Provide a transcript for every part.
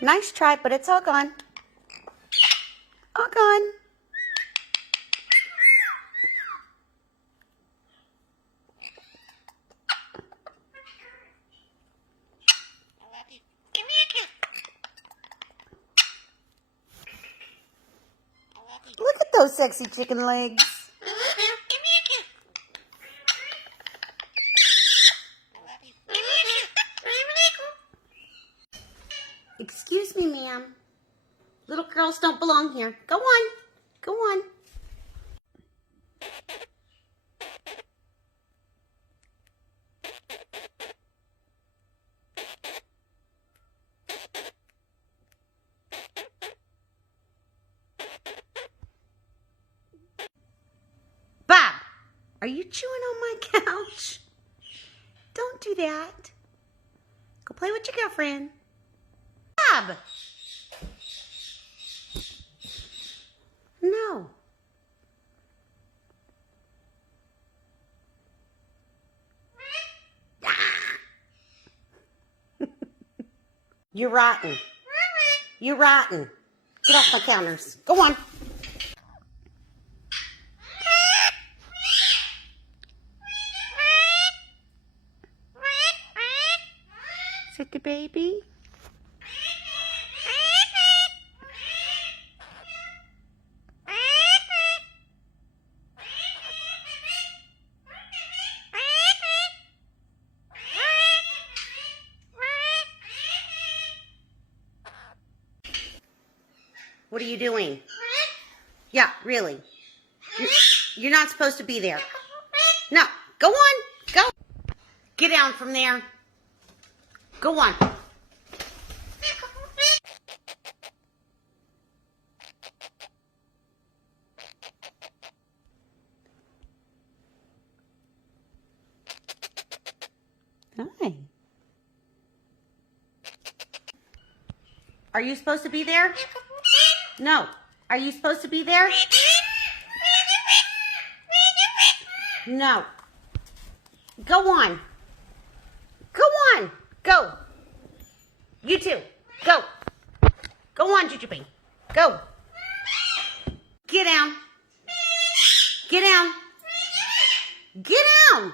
Nice try, but it's all gone. All gone. Look at those sexy chicken legs. Excuse me, ma'am. Little girls don't belong here. Go on. Go on. Bob, are you chewing on my couch? Don't do that. Go play with your girlfriend. Bob! No. You're rotten. You're rotten. Get off my counters. Go on. Is it the baby? What are you doing? Yeah, really. You're not supposed to be there. No, go on. Go. Get down from there. Go on. Hi. Are you supposed to be there? No. Are you supposed to be there? No. Go on. Go on. Go. You too. Go. Go on, Jujubee. Go. Get down. Get down. Get down.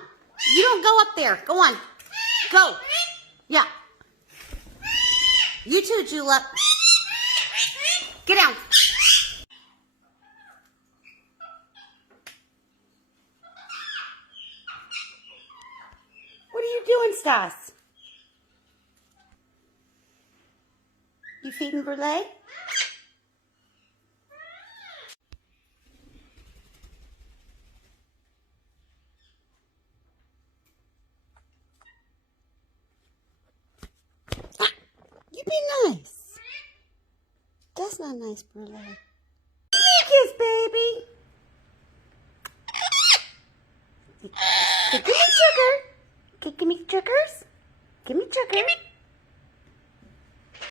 You don't go up there. Go on. Go. Yeah. You too, Julep. Get down. What are you doing, Stas? You feeding Brule? You be nice. That's not nice, Brule. Give me a kiss, baby. Give me sugar. Okay, give me triggers. Give me sugar.